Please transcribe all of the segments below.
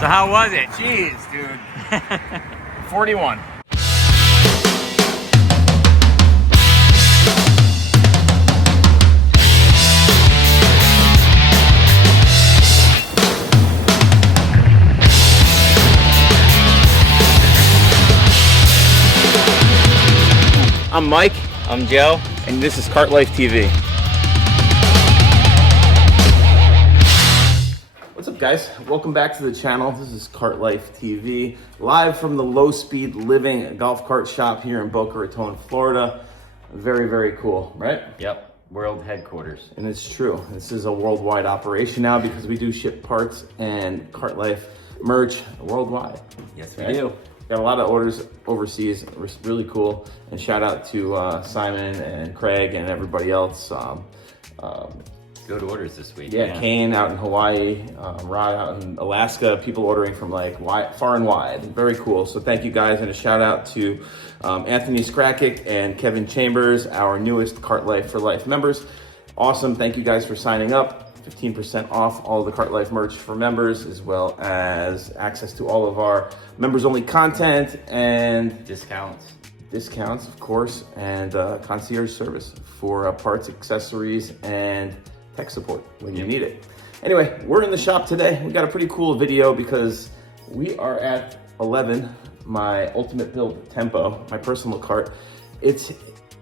So how was it? Jeez, dude. 41. I'm Mike. I'm Joe. And this is Kart Life TV. What's up, guys? Welcome back to the channel. This is Kart Life TV, live from the Low Speed Living golf cart shop here in Boca Raton, Florida. Very, very cool, right? Yep, world headquarters. And it's true. This is a worldwide operation now because we do ship parts and Kart Life merch worldwide. Yes, we do. Got a lot of orders overseas. Really cool. And shout out to Simon and Craig and everybody else. Good orders this week. Yeah, Kane out in Hawaii, Rod out in Alaska, people ordering from like far and wide. Very cool. So thank you guys, and a shout out to Anthony Skrakic and Kevin Chambers, our newest Kart Life for Life members. Awesome. Thank you guys for signing up. 15% off all the Kart Life merch for members, as well as access to all of our members only content and discounts, of course, and concierge service for parts, accessories, and tech support when you need it. Anyway, we're in the shop today. We got a pretty cool video because we are at 11, my ultimate build tempo, my personal cart. It's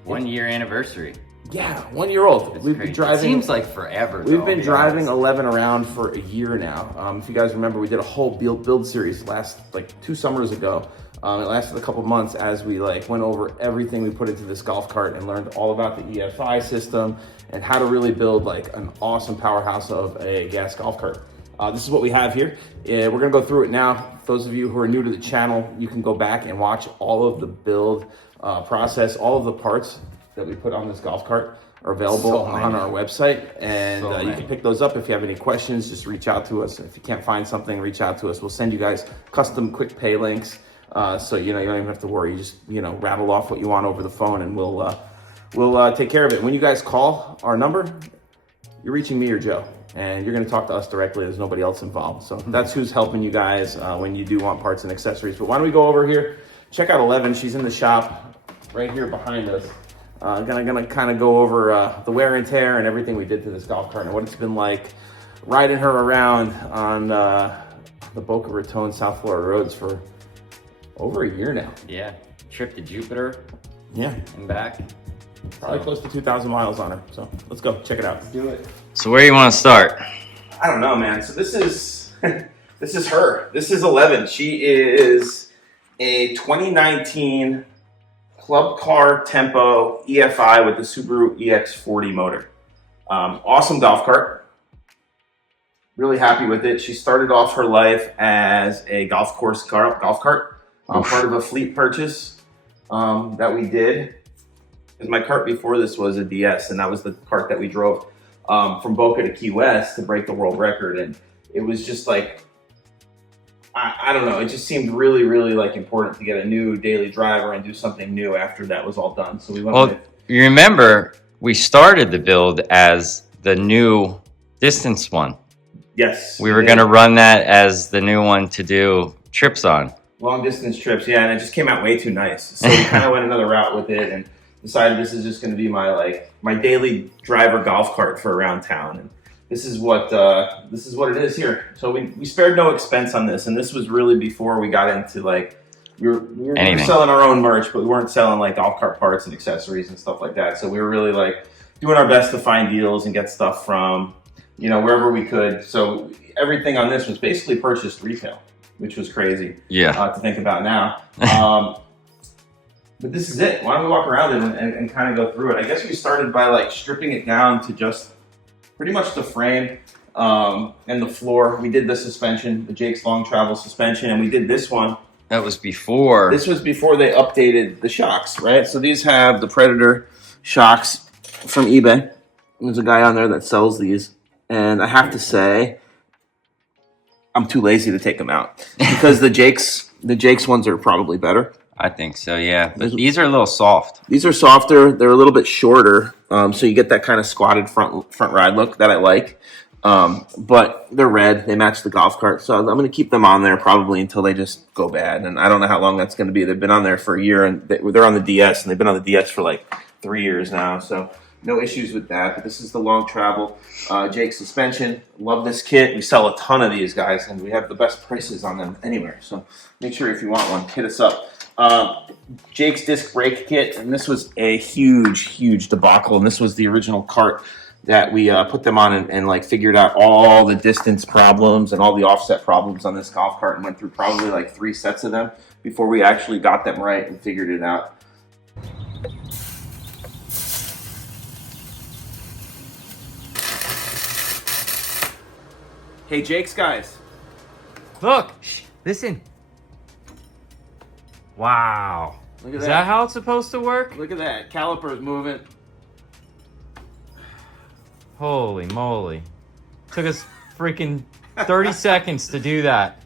1 year anniversary. Yeah, 1 year old. We've been driving. It seems like forever. We've been driving 11 around for a year now. If you guys remember, we did a whole build series last 2 summers ago. It lasted a couple months as we went over everything we put into this golf cart and learned all about the EFI system and how to really build an awesome powerhouse of a gas golf cart. This is what we have here. We're gonna go through it now. Those of you who are new to the channel, you can go back and watch all of the build process, all of the parts that we put on this golf cart are available on our website, and you can pick those up. If you have any questions, just reach out to us. If you can't find something, reach out to us. We'll send you guys custom quick pay links, so you don't even have to worry. You just rattle off what you want over the phone, and we'll take care of it. When you guys call our number, you're reaching me or Joe, and you're going to talk to us directly. There's nobody else involved, so that's who's helping you guys when you do want parts and accessories. But why don't we go over here, check out 11. She's in the shop right here behind us. Gonna kind of go over the wear and tear and everything we did to this golf cart and what it's been like riding her around on the Boca Raton, South Florida roads for over a year now. Yeah, trip to Jupiter. Yeah, and back. Probably close to 2,000 miles on her. So let's go check it out. Let's do it. So where do you want to start? I don't know, man. So this is this is her. This is 11. She is a 2019 Club Car Tempo EFI with the Subaru EX40 motor. Awesome golf cart. Really happy with it. She started off her life as a golf cart, part of a fleet purchase that we did. Because my cart before this was a DS, and that was the cart that we drove from Boca to Key West to break the world record. And it was just I don't know, it just seemed really, really important to get a new daily driver and do something new after that was all done. So we went with... You remember, we started the build as the new distance one. Yes. We were going to run that as the new one to do trips on. Long distance trips, yeah, and it just came out way too nice. So we kind of went another route with it and decided this is just going to be my my daily driver golf cart for around town. And this is what it is here. So we spared no expense on this, and this was really before we got into we were selling our own merch, but we weren't selling golf cart parts and accessories and stuff like that. So we were really doing our best to find deals and get stuff from wherever we could. So everything on this was basically purchased retail, which was crazy. Yeah. To think about now. But this is it. Why don't we walk around it and kind of go through it? I guess we started by stripping it down to just pretty much the frame and the floor. We did the suspension, the Jake's Long Travel suspension, and we did this one. That was before. This was before they updated the shocks, right? So these have the Predator shocks from eBay. There's a guy on there that sells these, and I have to say, I'm too lazy to take them out because the Jake's ones are probably better. I think so, yeah. But these are a little soft. These are softer. They're a little bit shorter, so you get that kind of squatted front ride look that I like. But they're red. They match the golf cart. So I'm going to keep them on there probably until they just go bad. And I don't know how long that's going to be. They've been on there for a year, and they're on the DS, and they've been on the DS for like 3 years now. So no issues with that. But this is the long travel Jake suspension. Love this kit. We sell a ton of these guys, and we have the best prices on them anywhere. So make sure if you want one, hit us up. Jake's disc brake kit, and this was a huge debacle. And this was the original cart that we put them on and like figured out all the distance problems and all the offset problems on this golf cart, and went through probably like 3 sets of them before we actually got them right and figured it out. Hey, Jake's guys. Look, listen. Wow. Look at Is that how it's supposed to work? Look at that. Caliper's moving. Holy moly. Took us freaking 30 seconds to do that.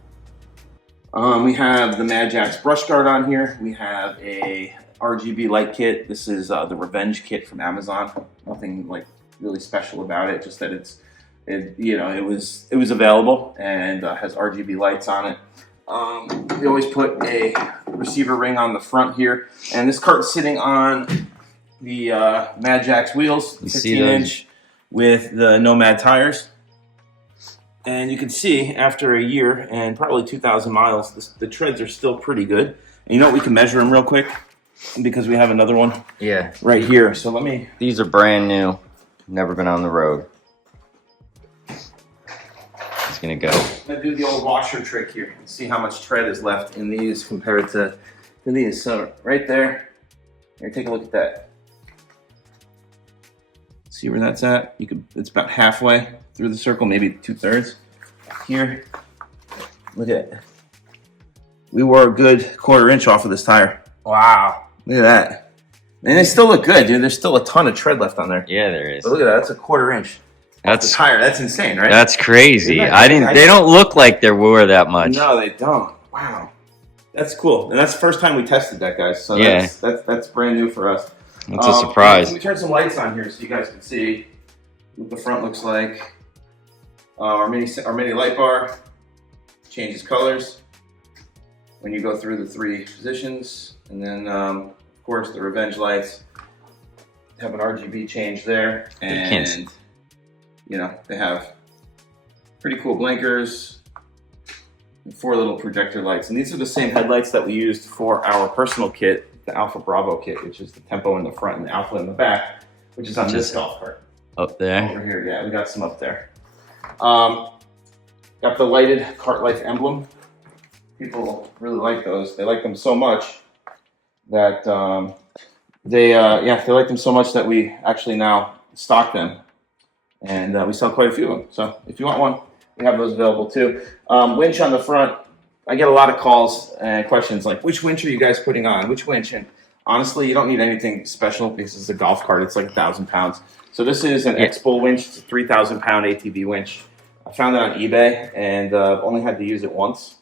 We have the Mad Jack's brush guard on here. We have a RGB light kit. This is the Revenge kit from Amazon. Nothing like really special about it, just that it was available and has RGB lights on it. We always put a receiver ring on the front here, and this cart's sitting on the Mad Jack's wheels, 15-inch with the Nomad tires. And you can see after a year and probably 2,000 miles, the treads are still pretty good. And you know what? We can measure them real quick because we have another one right here. So let me... These are brand new. Never been on the road. It's going to go. I'm going to do the old washer trick here and see how much tread is left in these compared to these. So right there, here, take a look at that. See where that's at? It's about halfway through the circle, maybe 2/3. Here, look at it. We wore a good 1/4 inch off of this tire. Wow. Look at that. And they still look good, dude. There's still a ton of tread left on there. Yeah, there is. But look at that. That's a 1/4 inch. That's the tire. That's insane, right? That's crazy. They don't look like they were that much. No, they don't. Wow. That's cool. And that's the first time we tested that, guys. So yeah. That's brand new for us. It's a surprise. Let me turn some lights on here so you guys can see what the front looks like. Our mini light bar changes colors when you go through the 3 positions, and then of course the Revenge lights have an RGB change there, and you know they have pretty cool blinkers and 4 little projector lights, and these are the same headlights that we used for our personal kit. The Alpha Bravo kit, which is the tempo in the front and the Alpha in the back, which is on this golf cart. Up there? Over here, yeah, we got some up there. Got the lighted cart life emblem. People really like those. They like them so much that they like them so much that we actually now stock them, and we sell quite a few of them. So if you want one, we have those available too. Winch on the front. I get a lot of calls and questions like, which winch are you guys putting on? Which winch? And honestly, you don't need anything special because it's a golf cart. It's like 1,000 pounds. So this is an X-Bull winch. It's a 3,000 pound ATV winch. I found it on eBay and only had to use it once.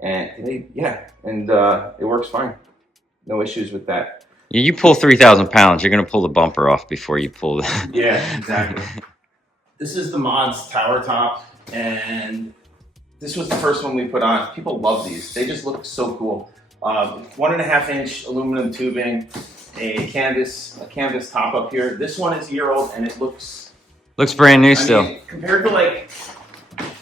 And it works fine. No issues with that. You pull 3,000 pounds, you're going to pull the bumper off before you pull the... Yeah, exactly. This is the Mods tower top, and this was the first one we put on. People love these. They just look so cool. 1.5 inch aluminum tubing, a canvas top up here. This one is a year old, and it looks brand new still. Compared to like...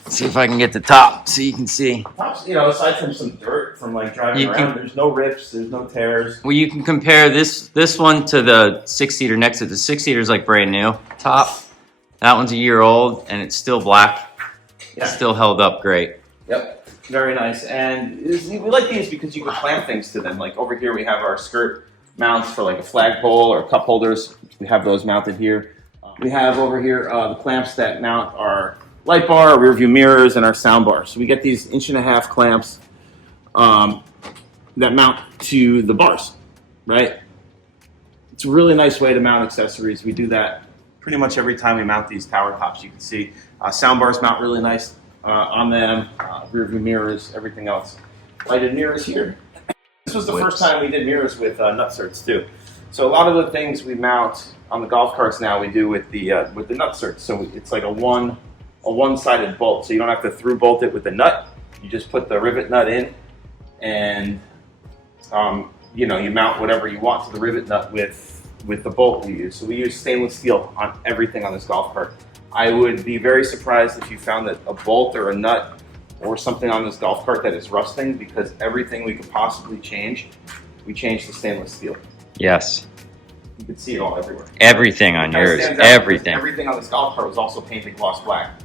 Let's see if I can get the top so you can see. Tops, aside from some dirt from like driving around, there's no rips, there's no tears. Well, you can compare this one to the 6-seater next to it. The 6-seater is like brand new. Top, that one's a year old, and it's still black. Yeah. It's still held up great. Yep, very nice. And we like these because you can clamp things to them. Like over here, we have our skirt mounts for like a flagpole or cup holders. We have those mounted here. We have over here the clamps that mount our light bar, our rear view mirrors, and our sound bar. So we get these 1.5 inch clamps that mount to the bars, right? It's a really nice way to mount accessories. We do that pretty much every time we mount these tower tops. You can see sound bars mount really nice on them, rear view mirrors, everything else. Lighted mirrors here. This was the first time we did mirrors with nutserts too. So a lot of the things we mount on the golf carts now we do with the nutserts. So it's like a 1 a one-sided bolt, so you don't have to through bolt it with the nut. You just put the rivet nut in, and you know, you mount whatever you want to the rivet nut with the bolt we use. So we use stainless steel on everything on this golf cart. I would be very surprised if you found that a bolt or a nut or something on this golf cart that is rusting, because everything we could possibly change, we changed to stainless steel. Yes. You can see it all everywhere. Everything on yours. Everything. Everything on this golf cart was also painted gloss black.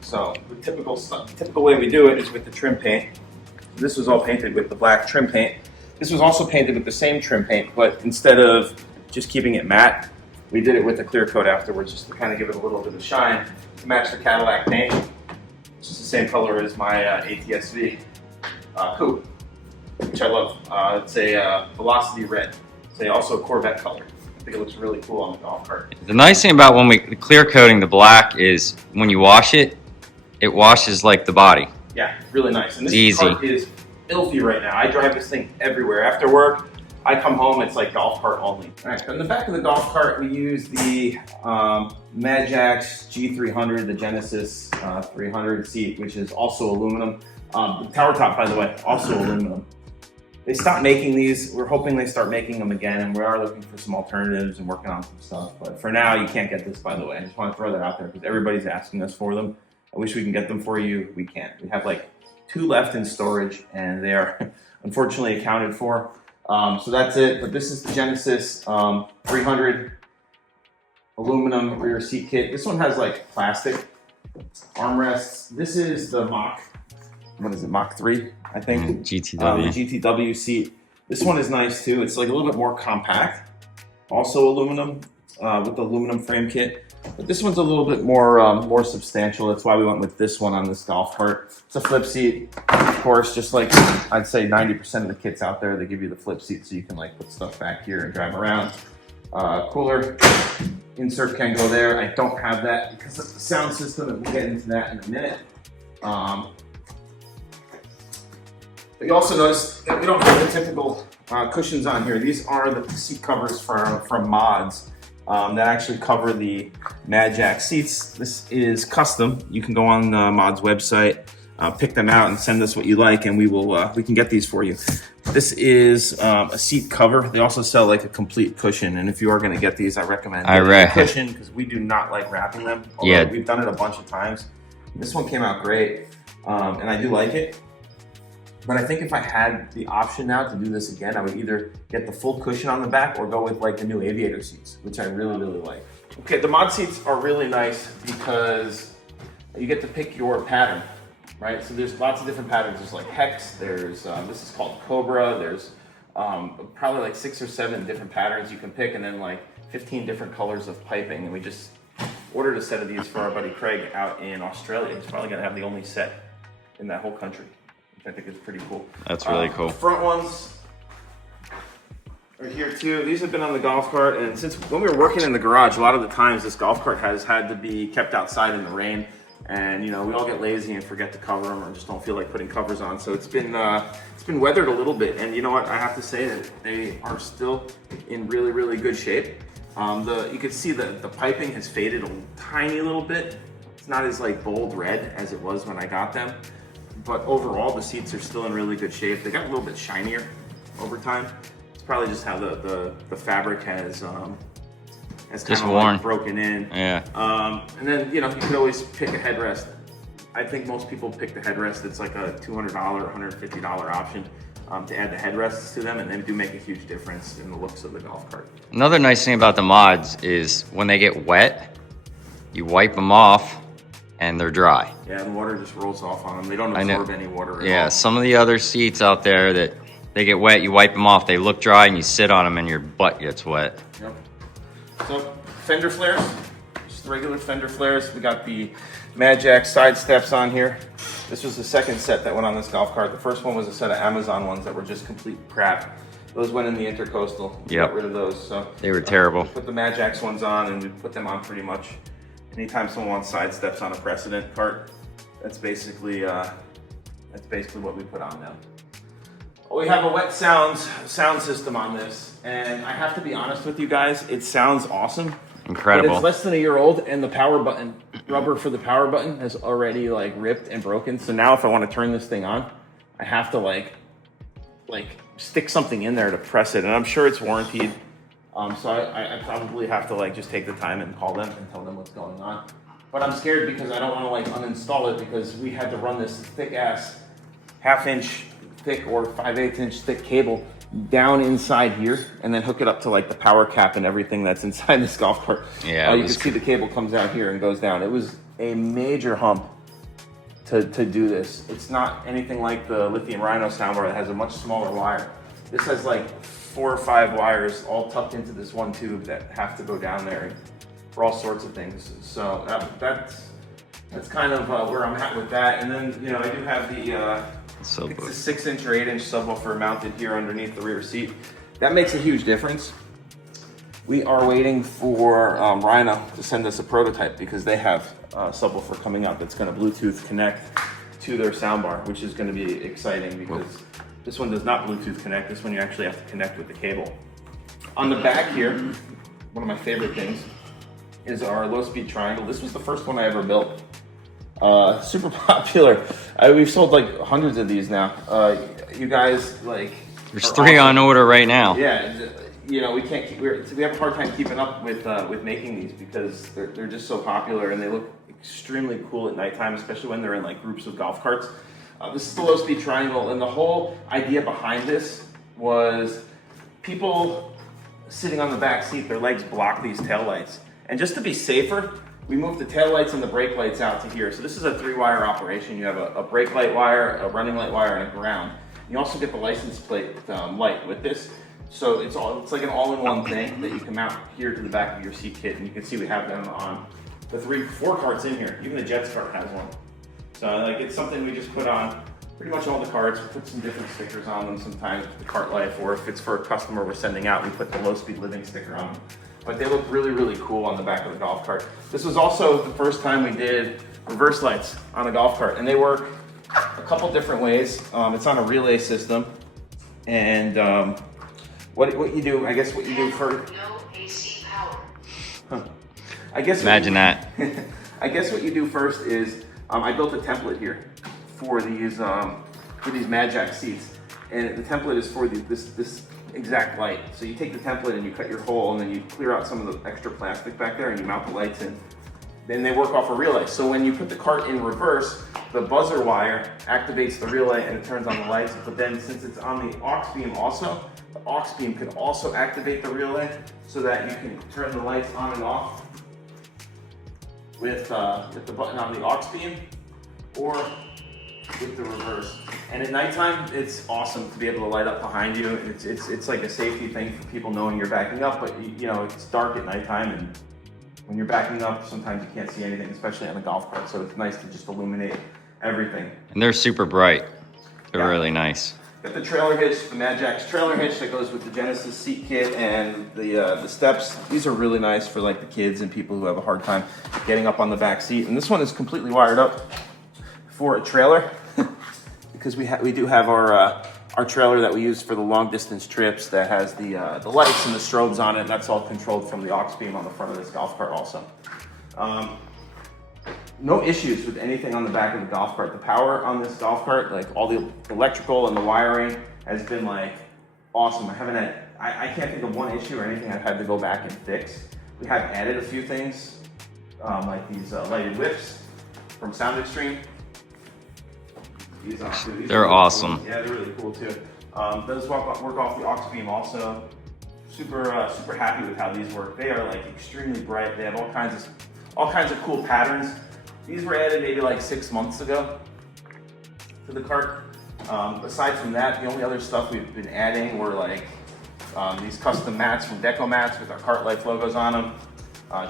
So the typical way we do it is with the trim paint. This was all painted with the black trim paint. This was also painted with the same trim paint, but instead of just keeping it matte, we did it with a clear coat afterwards, just to kind of give it a little bit of shine to match the Cadillac paint. It's just the same color as my ATSV coupe, which I love. It's a Velocity red. It's also a Corvette color. I think it looks really cool on the golf cart. The nice thing about when we clear coating the black is when you wash it, it washes like the body. Yeah, really nice. And this cart is filthy right now. I drive this thing everywhere. After work, I come home, it's like golf cart only. All right, so in the back of the golf cart, we use the Magjax G300, the Genesis 300 seat, which is also aluminum. The tower top, by the way, also aluminum. They stopped making these. We're hoping they start making them again, and we are looking for some alternatives and working on some stuff. But for now, you can't get this, by the way. I just want to throw that out there because everybody's asking us for them. I wish we can get them for you. We can't. We have like 2 left in storage, and they are unfortunately accounted for. So that's it. But this is the Genesis 300 aluminum rear seat kit. This one has like plastic armrests. This is the Mach. What is it? Mach 3, I think. GTW. The GTW seat. This one is nice too. It's like a little bit more compact. Also aluminum with the aluminum frame kit. But this one's a little bit more substantial. That's why we went with this one on this golf cart. It's a flip seat, of course, just like I'd say 90% of the kits out there, they give you the flip seat so you can like put stuff back here and drive around. Cooler insert can go there. I don't have that because of the sound system, and we'll get into that in a minute. But you also notice that we don't have the typical cushions on here. These are the seat covers from Mods. That actually cover the Magjax seats. This is custom. You can go on Mod's website, pick them out, and send us what you like, and we can get these for you. This is a seat cover. They also sell like a complete cushion, and if you are going to get these, I recommend a cushion because we do not like wrapping them. Yeah, we've done it a bunch of times. This one came out great, and I do like it. But I think if I had the option now to do this again, I would either get the full cushion on the back or go with like the new Aviator seats, which I really, really like. Okay, the Mod seats are really nice because you get to pick your pattern, right? So there's lots of different patterns. There's like Hex, there's, this is called Cobra, there's probably like 6 or 7 different patterns you can pick, and then like 15 different colors of piping. And we just ordered a set of these for our buddy Craig out in Australia. He's probably gonna have the only set in that whole country. I think it's pretty cool. That's really cool. The front ones are here too. These have been on the golf cart, and since when we were working in the garage, a lot of the times this golf cart has had to be kept outside in the rain, and you know, we all get lazy and forget to cover them or just don't feel like putting covers on. So it's been weathered a little bit, and you know what? I have to say that they are still in really, really good shape. You can see the piping has faded a tiny little bit. It's not as like bold red as it was when I got them. But overall, the seats are still in really good shape. They got a little bit shinier over time. It's probably just how the fabric has kind of like broken in. Yeah. And then, you know, you could always pick a headrest. I think most people pick the headrest. It's like a $200, $150 option to add the headrests to them, and they do make a huge difference in the looks of the golf cart. Another nice thing about the Mods is when they get wet, you wipe them off, and they're dry. Yeah, the water just rolls off on them. They don't absorb any water at all. Yeah, some of the other seats out there that they get wet, you wipe them off, they look dry, and you sit on them and your butt gets wet. Yep. So, fender flares, just regular fender flares. We got the Magjax side steps on here. This was the second set that went on this golf cart. The first one was a set of Amazon ones that were just complete crap. Those went in the Intercoastal. We got rid of those. So they were terrible. We put the Magjax ones on, and we put them on pretty much anytime someone wants side steps on a Precedent cart. That's basically what we put on now. Well, we have a wet sound system on this, and I have to be honest with you guys, it sounds awesome. Incredible. But it's less than a year old, and the power button, rubber for the power button has already like ripped and broken. So now if I want to turn this thing on, I have to like stick something in there to press it. And I'm sure it's warranted. So I probably have to like just take the time and call them and tell them what's going on. But I'm scared because I don't want to like uninstall it, because we had to run this thick ass 1/2 inch thick or 5/8 inch thick cable down inside here and then hook it up to like the power cap and everything that's inside this golf cart. Yeah, you can see the cable comes out here and goes down. It was a major hump to do this. It's not anything like the Lithium Rhino soundbar that has a much smaller wire. This has like 4 or 5 wires all tucked into this one tube that have to go down there for all sorts of things. So that's kind of where I'm at with that. And then, you know, I do have the it's a 6-inch or 8-inch subwoofer mounted here underneath the rear seat. That makes a huge difference. We are waiting for Rhino to send us a prototype, because they have a subwoofer coming out that's going to Bluetooth connect to their soundbar, which is going to be exciting, because this one does not Bluetooth connect. This one you actually have to connect with the cable. On the back here, one of my favorite things is our low-speed triangle. This was the first one I ever built. Super popular. We've sold like hundreds of these now. You guys like. There's 3 on order right now. Yeah, you know, we can't keep. We have a hard time keeping up with making these, because they're just so popular, and they look extremely cool at nighttime, especially when they're in like groups of golf carts. This is the low-speed triangle, and the whole idea behind this was people sitting on the back seat, their legs block these taillights, and just to be safer, we moved the taillights and the brake lights out to here. So this is a 3-wire operation. You have a brake light wire, a running light wire, and a ground. You also get the license plate light with this. So it's like an all-in-one thing that you can mount here to the back of your seat kit. And you can see we have them on the 4 carts in here. Even the Jets cart has one. So like, it's something we just put on pretty much all the carts. We put some different stickers on them sometimes with the cart life, or if it's for a customer we're sending out, we put the low-speed living sticker on them. But they look really, really cool on the back of the golf cart. This was also the first time we did reverse lights on a golf cart, and they work a couple different ways. It's on a relay system, and what you do, I guess what you do first. No AC power. Huh. I guess. Imagine that. I guess what you do first is I built a template here for these Mad Jack seats, and the template is for this exact light. So you take the template and you cut your hole, and then you clear out some of the extra plastic back there, and you mount the lights in. Then they work off a relay. So when you put the cart in reverse, the buzzer wire activates the relay and it turns on the lights. But then since it's on the aux beam also, the aux beam can also activate the relay, so that you can turn the lights on and off with the button on the aux beam, or with the reverse. And at nighttime, it's awesome to be able to light up behind you. It's like a safety thing for people knowing you're backing up, but you know, it's dark at nighttime, and when you're backing up, sometimes you can't see anything, especially on a golf cart. So it's nice to just illuminate everything. And they're super bright. They're really nice. Got the trailer hitch, the Mad Jack's trailer hitch that goes with the Genesis seat kit, and the steps. These are really nice for like the kids and people who have a hard time getting up on the back seat. And this one is completely wired up for a trailer, because we do have our trailer that we use for the long distance trips that has the lights and the strobes on it. That's all controlled from the aux beam on the front of this golf cart also. No issues with anything on the back of the golf cart. The power on this golf cart, like all the electrical and the wiring, has been like awesome. I can't think of one issue or anything I've had to go back and fix. We have added a few things, like these lighted whips from Sound Extreme. They're awesome. Cool. Yeah, they're really cool too. Those work off the aux beam also. Super happy with how these work. They are like extremely bright. They have all kinds of cool patterns. These were added maybe like 6 months ago to the cart. Aside from that, the only other stuff we've been adding were like these custom mats from Deco Mats with our Cart Life logos on them.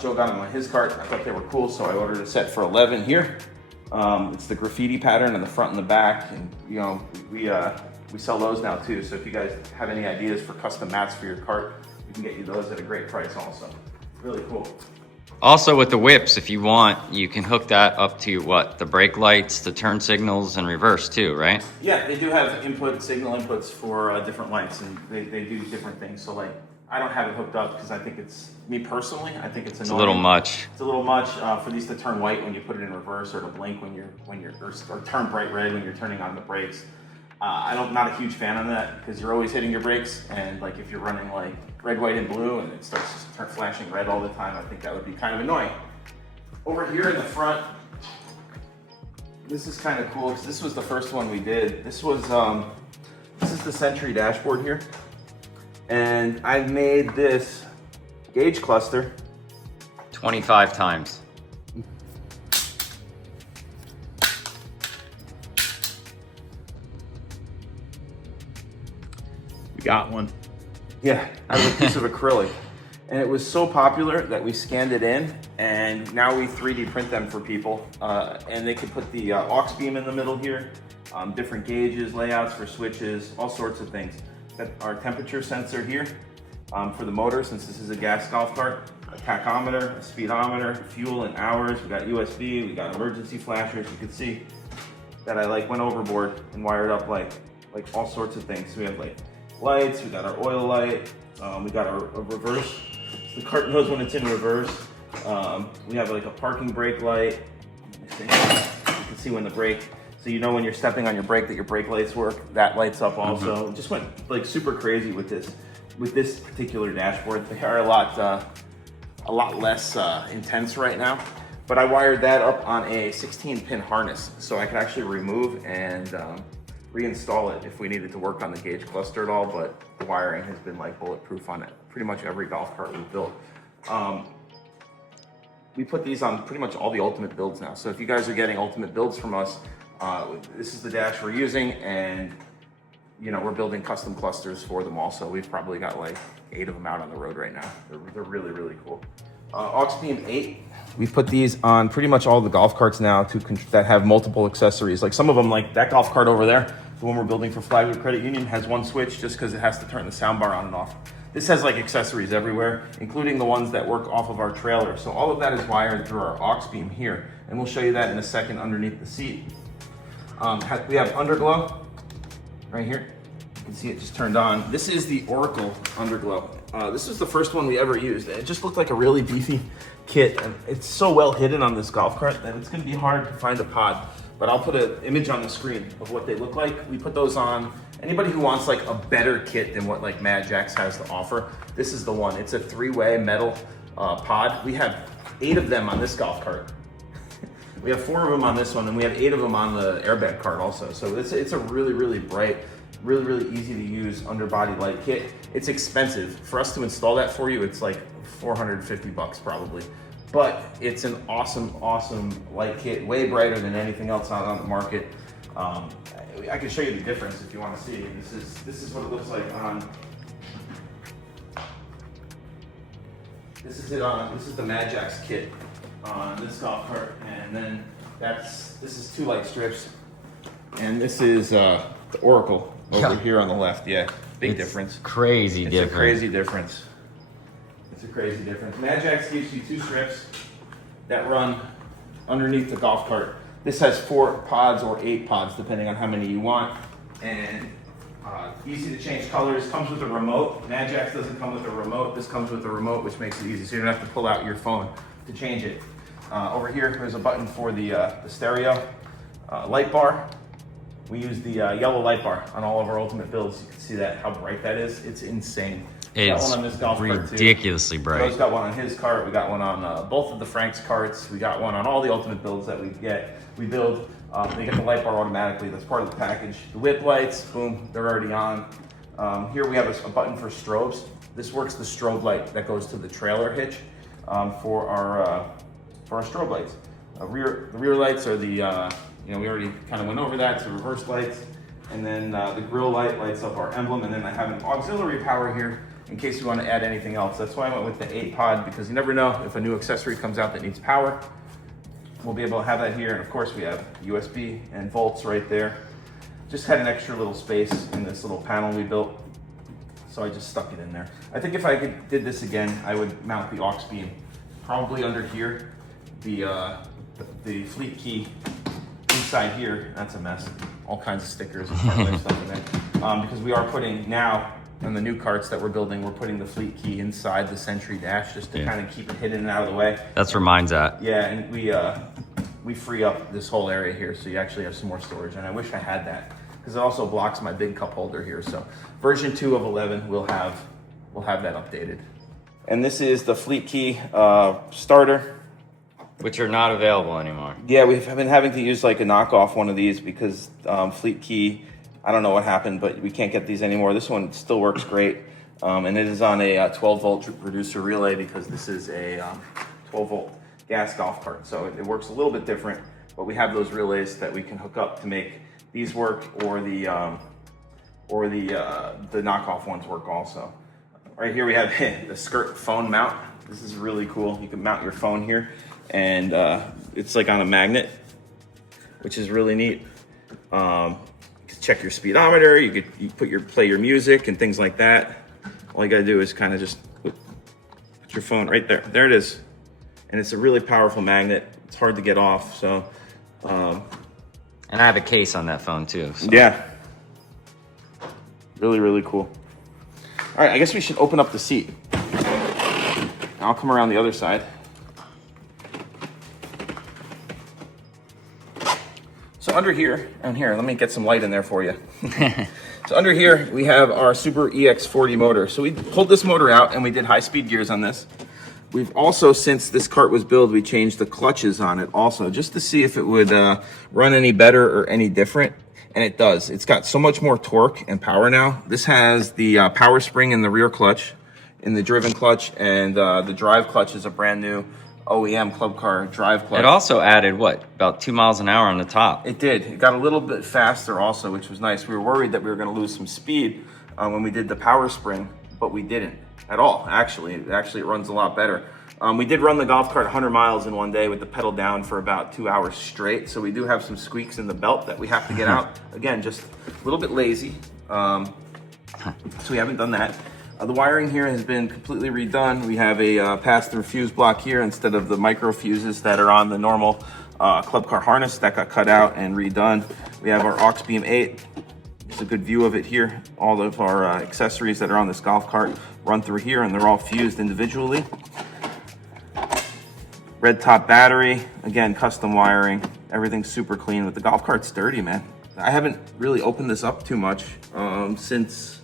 Joe got them on his cart. I thought they were cool, so I ordered a set for 11 here. It's the graffiti pattern in the front and the back, and you know, we sell those now too. So if you guys have any ideas for custom mats for your cart, we can get you those at a great price also. Really cool. Also with the whips, if you want, you can hook that up to the brake lights, the turn signals, and reverse too, right? Yeah, they do have signal inputs for different lights, and they do different things. So like I don't have it hooked up because I think it's, me personally, I think it's annoying. It's a little much. It's a little much for these to turn white when you put it in reverse, or to blink when you're or turn bright red when you're turning on the brakes. I'm not a huge fan of that because you're always hitting your brakes, and like if you're running like red, white, and blue and it starts to start flashing red all the time, I think that would be kind of annoying. Over here in the front, this is kind of cool because this was the first one we did. This was this is the Century dashboard here, and I made this gauge cluster 25 times. We got one. Yeah, out of a piece of acrylic. And it was so popular that we scanned it in, and now we 3D print them for people. And they could put the aux beam in the middle here, different gauges, layouts for switches, all sorts of things. Got our temperature sensor here for the motor, since this is a gas golf cart, a tachometer, a speedometer, fuel and hours. We got USB, we got emergency flashers. You can see that I like went overboard and wired up like all sorts of things. So we have like lights, we got our oil light, we got our reverse. So the cart knows when it's in reverse. We have like a parking brake light. You can see when the brake, so you know when you're stepping on your brake that your brake lights work. That lights up also. Mm-hmm. Just went like super crazy with this particular dashboard. They are a lot less intense right now. But I wired that up on a 16-pin harness, so I could actually remove and reinstall it if we needed to work on the gauge cluster at all. But the wiring has been like bulletproof on it. Pretty much every golf cart we've built. We put these on pretty much all the Ultimate builds now. So if you guys are getting Ultimate builds from us, this is the dash we're using, and you know, we're building custom clusters for them also. We've probably got like 8 of them out on the road right now. They're really, really cool. Aux beam 8, we've put these on pretty much all the golf carts now that have multiple accessories. Like some of them, like that golf cart over there, the one we're building for Flagwood Credit Union, has one switch just because it has to turn the sound bar on and off. This has like accessories everywhere, including the ones that work off of our trailer. So all of that is wired through our aux beam here, and we'll show you that in a second underneath the seat. We have Underglow right here. You can see it just turned on. This is the Oracle Underglow. This is the first one we ever used. It just looked like a really beefy kit, and it's so well hidden on this golf cart that it's gonna be hard to find a pod. But I'll put an image on the screen of what they look like. We put those on. Anybody who wants like a better kit than what like Mad Jax has to offer, this is the one. It's a 3-way metal pod. We have 8 of them on this golf cart. We have 4 of them on this one, and we have 8 of them on the airbag cart also. So it's a really, really bright, really, really easy to use underbody light kit. It's expensive. For us to install that for you, it's like $450 probably. But it's an awesome, awesome light kit, way brighter than anything else out on the market. I can show you the difference if you want to see. This is what it looks like on. This is the Mad Jax kit on this golf cart, and then this is 2 light strips, and this is the Oracle over here on the left. Yeah, big difference. Crazy difference. It's a crazy difference. It's a crazy difference. Mad Jax gives you 2 strips that run underneath the golf cart. This has 4 pods or 8 pods, depending on how many you want. And easy to change colors. Comes with a remote. Mad Jax doesn't come with a remote. This comes with a remote, which makes it easy, so you don't have to pull out your phone to change it. Over here, there's a button for the stereo light bar. We use the yellow light bar on all of our Ultimate builds. You can see that, how bright that is. It's insane. It's got one on this golf cart ridiculously too. bright. Joe's got one on his cart. We got one on both of the Frank's carts. We got one on all the Ultimate builds that we build. They get the light bar automatically. That's part of the package. The whip lights, boom, they're already on. Here we have a button for strobes. This works the strobe light that goes to the trailer hitch for our strobe lights. The rear lights are the we already kind of went over that. So reverse lights, and then the grill light lights up our emblem, and then I have an auxiliary power here in case you want to add anything else. That's why I went with the 8 pod, because you never know if a new accessory comes out that needs power. We'll be able to have that here, and of course we have USB and volts right there. Just had an extra little space in this little panel we built, so I just stuck it in there. I think if I did this again, I would mount the aux beam probably under here. The fleet key inside here, that's a mess. All kinds of stickers and stuff in there. Because we are putting now on the new carts that we're building, we're putting the fleet key inside the Sentry dash just to kind of keep it hidden and out of the way. That's where mine's at. Yeah, and we free up this whole area here, so you actually have some more storage. And I wish I had that because it also blocks my big cup holder here. So version 2 of 11, we'll have that updated. And this is the fleet key starter. Which are not available anymore. Yeah, we've been having to use like a knockoff one of these because fleet key, I don't know what happened, but we can't get these anymore. This one still works great. And it is on a 12 volt producer relay because this is a 12 volt gas golf cart. So it works a little bit different, but we have those relays that we can hook up to make these work or the knockoff ones work also. Right here we have the skirt phone mount. This is really cool. You can mount your phone here. And it's like on a magnet, which is really neat. You can check your speedometer. You could play your music and things like that. All you gotta do is kind of just put your phone right there. There it is, and it's a really powerful magnet. It's hard to get off. So, and I have a case on that phone too. So. Yeah, really cool. All right, I guess we should open up the seat. I'll come around the other side. So under here, let me get some light in there for you. So under here, we have our Super EX40 motor. So we pulled this motor out and we did high-speed gears on this. We've also, since this cart was built, we changed the clutches on it also, just to see if it would run any better or any different. And it does. It's got so much more torque and power now. This has the power spring in the rear clutch, in the driven clutch, and the drive clutch is a brand new OEM club car drive clutch. It also added, what, about 2 miles an hour on the top? It did. It got a little bit faster also, which was nice. We were worried that we were going to lose some speed when we did the power spring, but we didn't at all, actually. It runs a lot better. We did run the golf cart 100 miles in one day with the pedal down for about 2 hours straight, so we do have some squeaks in the belt that we have to get out. Again, just a little bit lazy, so we haven't done that. The wiring here has been completely redone. We have a pass-through fuse block here instead of the micro fuses that are on the normal club car harness that got cut out and redone. We have our aux beam 8. It's a good view of it here. All of our accessories that are on this golf cart run through here and they're all fused individually. Red top battery, again, custom wiring. Everything's super clean, but the golf cart's dirty, man. I haven't really opened this up too much since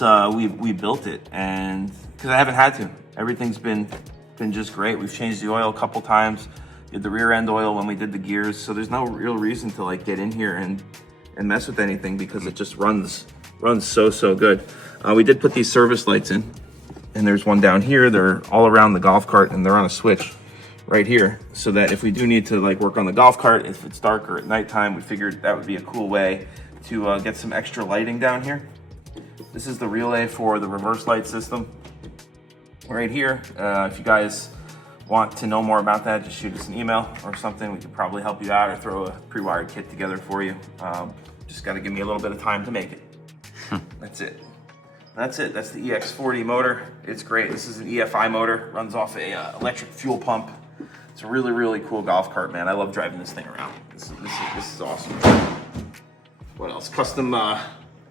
we built it, and because I haven't had to. Everything's been just great. We've changed the oil a couple times, did the rear end oil when we did the gears, so there's no real reason to like get in here and mess with anything because it just runs so good. We did put these service lights in, and there's one down here. They're all around the golf cart and they're on a switch right here, so that if we do need to like work on the golf cart, if it's dark or at nighttime, we figured that would be a cool way to get some extra lighting down here. This is the relay for the reverse light system right here. If you guys want to know more about that, just shoot us an email or something. We could probably help you out or throw a pre-wired kit together for you. Just got to give me a little bit of time to make it. That's it. That's it. That's the EX40 motor. It's great. This is an EFI motor. Runs off a electric fuel pump. It's a really cool golf cart, man. I love driving this thing around. This is awesome. What else? Custom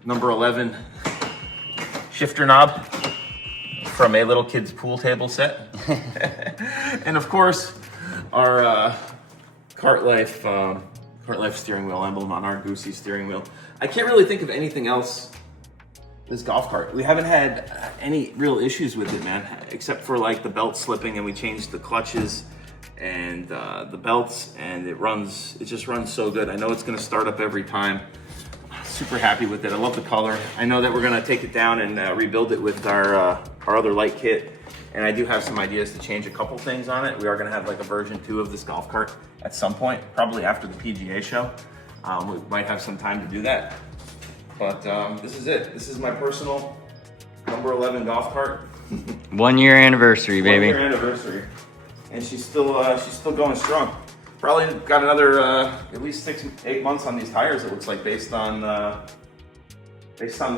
number 11 shifter knob from a little kid's pool table set. And of course, our Cart Life steering wheel emblem on our Goosey steering wheel. I can't really think of anything else this golf cart. We haven't had any real issues with it, man, except for like the belt slipping, and we changed the clutches and the belts, and it just runs so good. I know it's gonna start up every time. Super happy with it. I love the color. I know that we're gonna take it down and rebuild it with our other light kit. And I do have some ideas to change a couple things on it. We are gonna have like a version 2 of this golf cart at some point, probably after the PGA show. We might have some time to do that. But this is it. This is my personal number 11 golf cart. 1 year anniversary, baby. 1 year anniversary. And she's still going strong. Probably got another at least 6-8 months on these tires, it looks like, based on the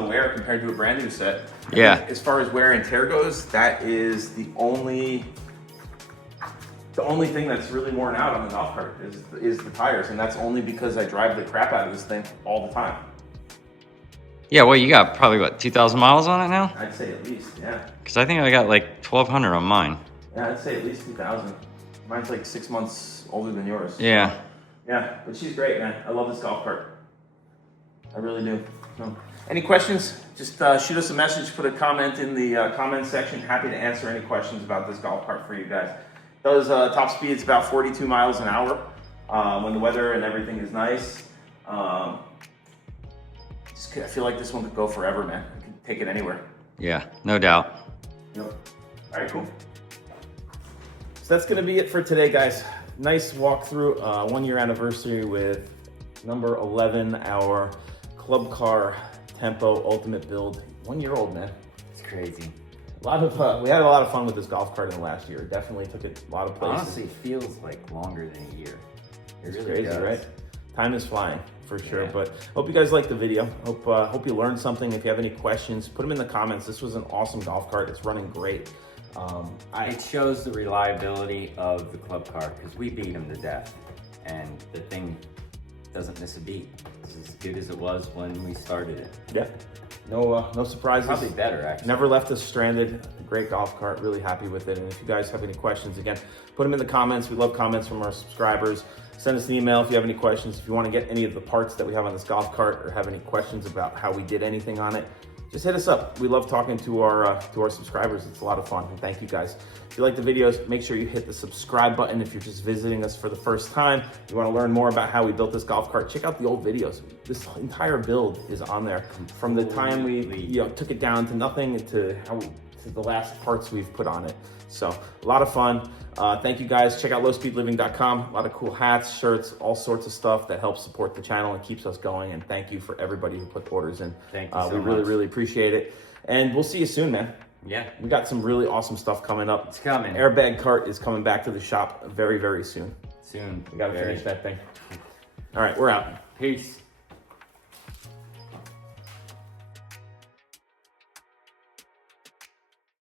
wear compared to a brand new set. Yeah. As far as wear and tear goes, that is the only thing that's really worn out on the golf cart is the tires, and that's only because I drive the crap out of this thing all the time. Yeah, well, you got probably, what, 2,000 miles on it now? I'd say at least, yeah. Because I think I got like 1,200 on mine. Yeah, I'd say at least 2,000. Mine's like 6 months older than yours. Yeah. Yeah, but she's great, man. I love this golf cart. I really do. So, any questions? Just shoot us a message, put a comment in the comment section. Happy to answer any questions about this golf cart for you guys. Those top speeds about 42 miles an hour when the weather and everything is nice. I feel like this one could go forever, man. I could take it anywhere. Yeah, no doubt. Yep. All right, cool. So that's gonna be it for today, guys. Nice walkthrough, 1 year anniversary with number 11, our club car Tempo Ultimate Build. 1 year old, man. It's crazy. We had a lot of fun with this golf cart in the last year. Definitely took it a lot of places. Honestly, it feels like longer than a year. It It's really crazy, does. right? Time is flying for sure. Yeah. But hope you guys liked the video. Hope you learned something. If you have any questions, put them in the comments. This was an awesome golf cart. It's running great. It shows the reliability of the club car because we beat them to death, and the thing doesn't miss a beat. It's as good as it was when we started it. Yeah. No surprises. Probably better, actually. Never left us stranded. Great golf cart. Really happy with it. And if you guys have any questions, again, put them in the comments. We love comments from our subscribers. Send us an email if you have any questions. If you want to get any of the parts that we have on this golf cart or have any questions about how we did anything on it, just hit us up. We love talking to our subscribers. It's a lot of fun. And thank you guys. If you like the videos, make sure you hit the subscribe button. If you're just visiting us for the first time, you want to learn more about how we built this golf cart, check out the old videos. This entire build is on there from the time we took it down to nothing to the last parts we've put on it. So a lot of fun. Thank you guys. Check out lowspeedliving.com. A lot of cool hats, shirts, all sorts of stuff that helps support the channel and keeps us going. And thank you for everybody who put orders in. Thank you so we really, much. really appreciate it. And we'll see you soon, man. Yeah. We got some really awesome stuff coming up. It's coming. Airbag cart is coming back to the shop very, very soon. Soon. We gotta finish that thing. All right, we're out. Peace.